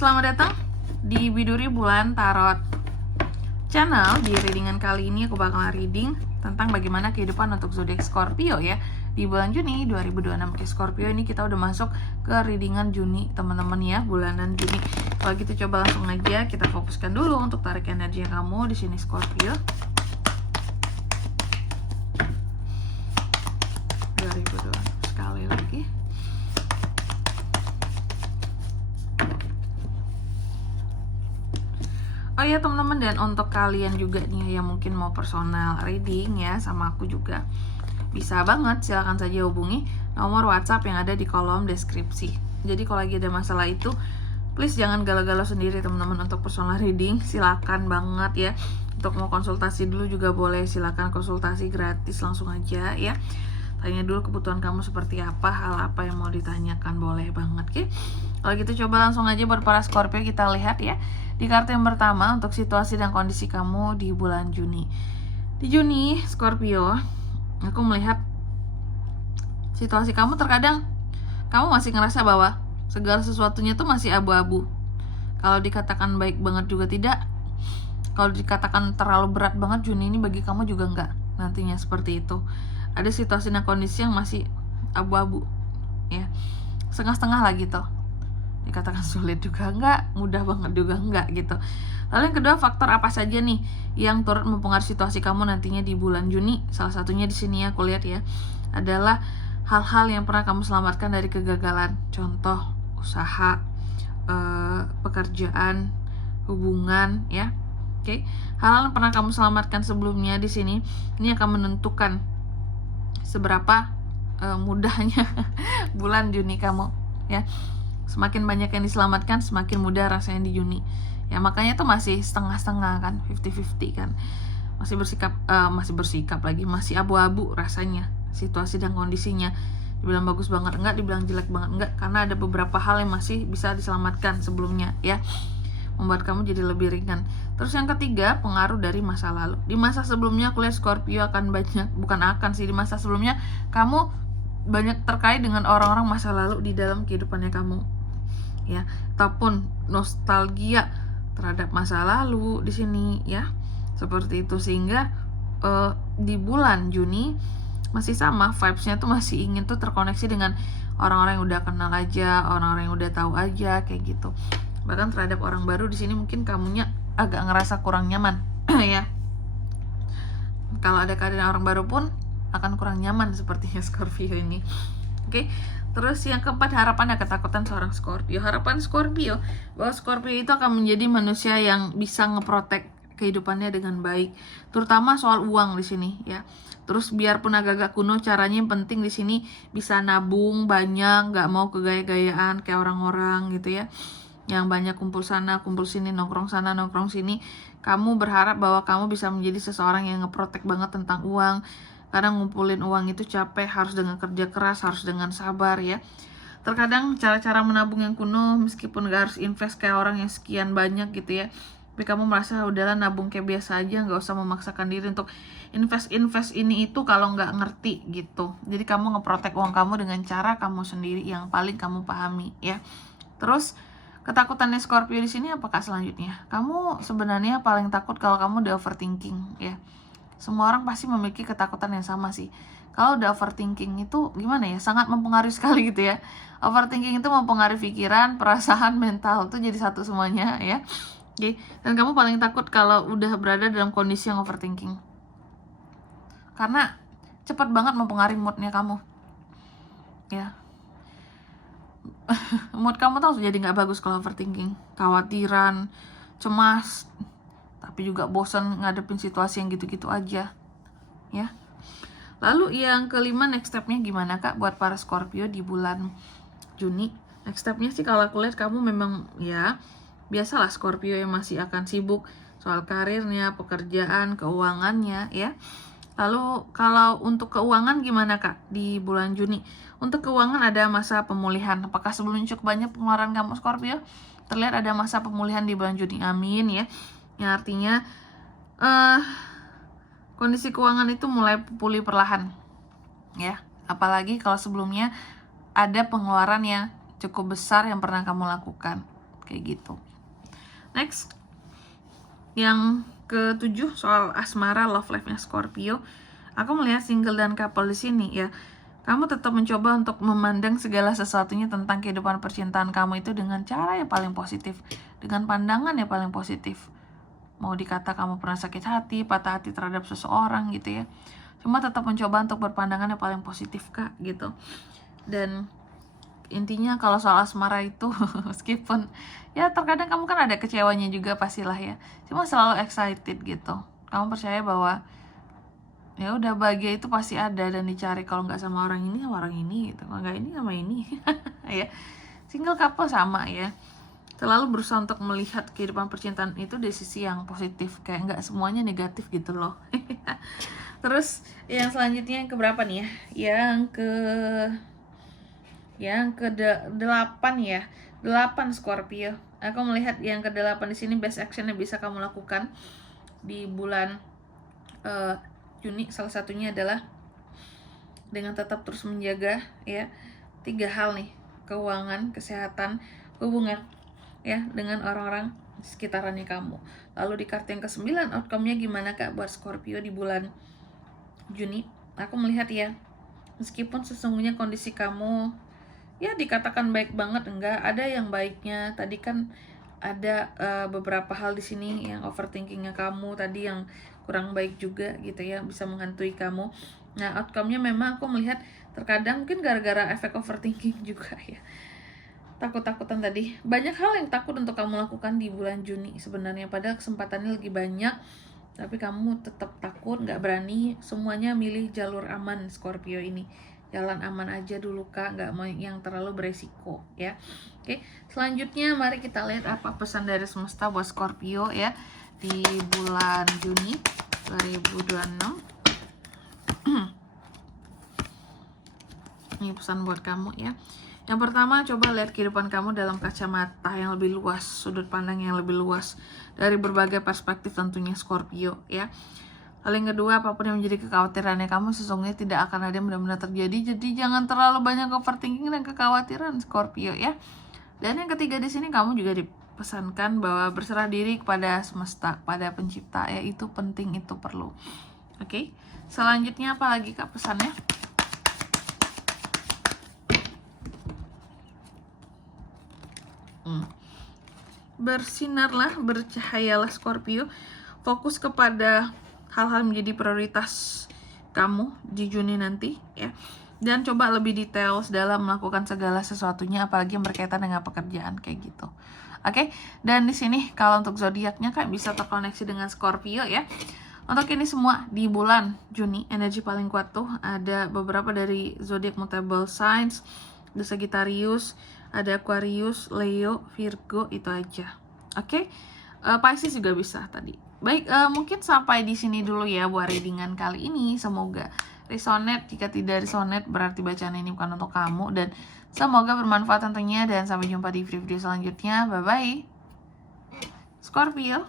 Selamat datang di Biduri Bulan Tarot Channel. Di readingan kali ini aku bakal reading tentang bagaimana kehidupan untuk zodiak Scorpio ya di bulan Juni 2026. Oke, Scorpio ini kita udah masuk ke readingan Juni teman-teman ya, bulanan Juni. Kalau gitu coba langsung aja kita fokuskan dulu untuk tarik energi kamu di sini Scorpio. 2026 sekali lagi. Oh ya teman-teman, dan untuk kalian juga nih yang mungkin mau personal reading ya sama aku juga, bisa banget, silahkan saja hubungi nomor WhatsApp yang ada di kolom deskripsi. Jadi kalau lagi ada masalah itu, please jangan galau-galau sendiri teman-teman. Untuk personal reading silakan banget ya. Untuk mau konsultasi dulu juga boleh, silakan konsultasi gratis langsung aja ya. Tanya dulu kebutuhan kamu seperti apa, hal apa yang mau ditanyakan, boleh banget ya. Kalau gitu coba langsung aja buat para Scorpio kita lihat ya. Di kartu yang pertama untuk situasi dan kondisi kamu di bulan Juni. Di Juni Scorpio, aku melihat situasi kamu terkadang kamu masih ngerasa bahwa segala sesuatunya tuh masih abu-abu. Kalau dikatakan baik banget juga tidak. Kalau dikatakan terlalu berat banget, Juni ini bagi kamu juga enggak. Nantinya seperti itu. Ada situasi dan kondisi yang masih abu-abu ya. Setengah-setengah lah gitu. Dikatakan sulit juga enggak, mudah banget juga enggak gitu. Lalu yang kedua, faktor apa saja nih yang turut mempengaruhi situasi kamu nantinya di bulan Juni? Salah satunya di sini aku lihat ya, adalah hal-hal yang pernah kamu selamatkan dari kegagalan. Contoh usaha, pekerjaan, hubungan ya. Oke. Hal-hal yang pernah kamu selamatkan sebelumnya di sini ini akan menentukan seberapa mudahnya bulan Juni kamu ya. Semakin banyak yang diselamatkan, semakin mudah rasanya di Juni. Ya makanya tuh masih setengah-setengah kan, 50-50 kan. Masih bersikap lagi, masih abu-abu rasanya situasi dan kondisinya. Dibilang bagus banget enggak, dibilang jelek banget enggak, karena ada beberapa hal yang masih bisa diselamatkan sebelumnya ya. Membuat kamu jadi lebih ringan. Terus yang ketiga, pengaruh dari masa lalu. Di masa sebelumnya aku lihat Scorpio akan banyak, di masa sebelumnya kamu banyak terkait dengan orang-orang masa lalu di dalam kehidupannya kamu ya, ataupun nostalgia terhadap masa lalu di sini ya, seperti itu. Sehingga di bulan Juni masih sama vibes-nya tuh, masih ingin tuh terkoneksi dengan orang-orang yang udah kenal aja, orang-orang yang udah tahu aja kayak gitu. Bahkan terhadap orang baru di sini mungkin kamunya agak ngerasa kurang nyaman ya. Kalau ada kehadiran orang baru pun akan kurang nyaman sepertinya Scorpio ini. Oke. Terus yang keempat, harapan dan ketakutan seorang Scorpio. Harapan Scorpio bahwa Scorpio itu akan menjadi manusia yang bisa ngeprotek kehidupannya dengan baik, terutama soal uang di sini ya. Terus biarpun agak-agak kuno caranya, yang penting di sini bisa nabung banyak, nggak mau kegaya-gayaan kayak orang-orang gitu ya, yang banyak kumpul sana kumpul sini, nongkrong sana nongkrong sini. Kamu berharap bahwa kamu bisa menjadi seseorang yang ngeprotek banget tentang uang. Kadang ngumpulin uang itu capek, harus dengan kerja keras, harus dengan sabar ya. Terkadang cara-cara menabung yang kuno, meskipun gak harus invest kayak orang yang sekian banyak gitu ya, tapi kamu merasa udahlah nabung kayak biasa aja, gak usah memaksakan diri untuk invest ini itu kalau gak ngerti gitu. Jadi kamu ngeprotek uang kamu dengan cara kamu sendiri yang paling kamu pahami ya. Terus ketakutannya Scorpio di sini apakah selanjutnya? Kamu sebenarnya paling takut kalau kamu udah overthinking ya. Semua orang pasti memiliki ketakutan yang sama sih. Kalau udah overthinking itu gimana ya, sangat mempengaruhi sekali gitu ya. Overthinking itu mempengaruhi pikiran, perasaan, mental, itu jadi satu semuanya ya. Oke. Dan kamu paling takut kalau udah berada dalam kondisi yang overthinking, karena cepat banget mempengaruhi moodnya kamu ya. Mood kamu tuh jadi gak bagus kalau overthinking. Khawatiran, cemas, tapi juga bosan ngadepin situasi yang gitu-gitu aja ya. Lalu yang kelima, next stepnya gimana kak buat para Scorpio di bulan Juni? Next stepnya sih kalau aku lihat kamu memang ya biasalah Scorpio yang masih akan sibuk soal karirnya, pekerjaan, keuangannya ya. Lalu kalau untuk keuangan gimana kak di bulan Juni? Untuk keuangan ada masa pemulihan. Apakah sebelumnya cukup banyak pengeluaran kamu Scorpio? Terlihat ada masa pemulihan di bulan Juni, amin ya. Yang artinya kondisi keuangan itu mulai pulih perlahan ya. Apalagi kalau sebelumnya ada pengeluaran yang cukup besar yang pernah kamu lakukan. kayak gitu. Next, yang ke-7 soal asmara, love life-nya Scorpio. Aku melihat single dan couple di sini ya. Kamu tetap mencoba untuk memandang segala sesuatunya tentang kehidupan percintaan kamu itu dengan cara yang paling positif, dengan pandangan yang paling positif. Mau dikata kamu pernah sakit hati, patah hati terhadap seseorang gitu ya, cuma tetap mencoba untuk berpandangan yang paling positif Kak gitu. Dan intinya kalau soal asmara itu meskipun ya terkadang kamu kan ada kecewanya juga pastilah ya, cuma selalu excited gitu. Kamu percaya bahwa ya udah bahagia itu pasti ada dan dicari, kalau nggak sama orang ini sama orang ini gitu, kalau nggak ini sama ini ya. Single couple sama ya, selalu berusaha untuk melihat kehidupan percintaan itu dari sisi yang positif, kayak nggak semuanya negatif gitu loh. Terus yang selanjutnya yang keberapa nih ya? Yang ke 8 ya. 8 Scorpio. Aku melihat yang ke-8 di sini best action yang bisa kamu lakukan di bulan Juni. Salah satunya adalah dengan tetap terus menjaga ya 3 hal nih: keuangan, kesehatan, hubungan ya dengan orang-orang di sekitarannya kamu. Lalu di kartu yang ke-9, outcome-nya gimana Kak buat Scorpio di bulan Juni? Aku melihat ya, meskipun sesungguhnya kondisi kamu ya dikatakan baik banget, enggak, ada yang baiknya. Tadi kan ada beberapa hal di sini yang overthinkingnya kamu tadi yang kurang baik juga gitu ya, bisa menghantui kamu. Nah, outcome-nya memang aku melihat terkadang mungkin gara-gara efek overthinking juga ya, takut-takutan tadi. Banyak hal yang takut untuk kamu lakukan di bulan Juni sebenarnya, padahal kesempatannya lagi banyak, tapi kamu tetap takut, nggak berani. Semuanya milih jalur aman Scorpio ini, jalan aman aja dulu Kak, nggak mau yang terlalu beresiko ya. Oke, selanjutnya mari kita lihat apa pesan dari semesta buat Scorpio ya di bulan Juni 2026. Ini pesan buat kamu ya. Yang pertama, coba lihat kehidupan kamu dalam kacamata yang lebih luas, sudut pandang yang lebih luas dari berbagai perspektif tentunya Scorpio ya. Lalu yang kedua, apapun yang menjadi kekhawatirannya kamu sesungguhnya tidak akan ada yang benar-benar terjadi. Jadi jangan terlalu banyak overthinking dan kekhawatiran Scorpio ya. Dan yang ketiga di sini kamu juga dipesankan bahwa berserah diri kepada semesta, pada pencipta ya, itu penting, itu perlu. Oke. Selanjutnya apa lagi Kak pesannya? Bersinarlah, bercahayalah Scorpio. Fokus kepada hal-hal menjadi prioritas kamu di Juni nanti ya. Dan coba lebih detail dalam melakukan segala sesuatunya, apalagi yang berkaitan dengan pekerjaan kayak gitu. Oke, dan di sini kalau untuk zodiaknya Kak bisa terkoneksi dengan Scorpio ya. Untuk ini semua di bulan Juni, energi paling kuat tuh ada beberapa dari zodiak mutable signs, ada Sagittarius, ada Aquarius, Leo, Virgo, itu aja. Oke, Pisces juga bisa tadi. Baik, mungkin sampai di sini dulu ya buat readingan kali ini. Semoga resonate. Jika tidak resonate berarti bacaan ini bukan untuk kamu, dan semoga bermanfaat tentunya. Dan sampai jumpa di video selanjutnya. Bye bye Scorpio.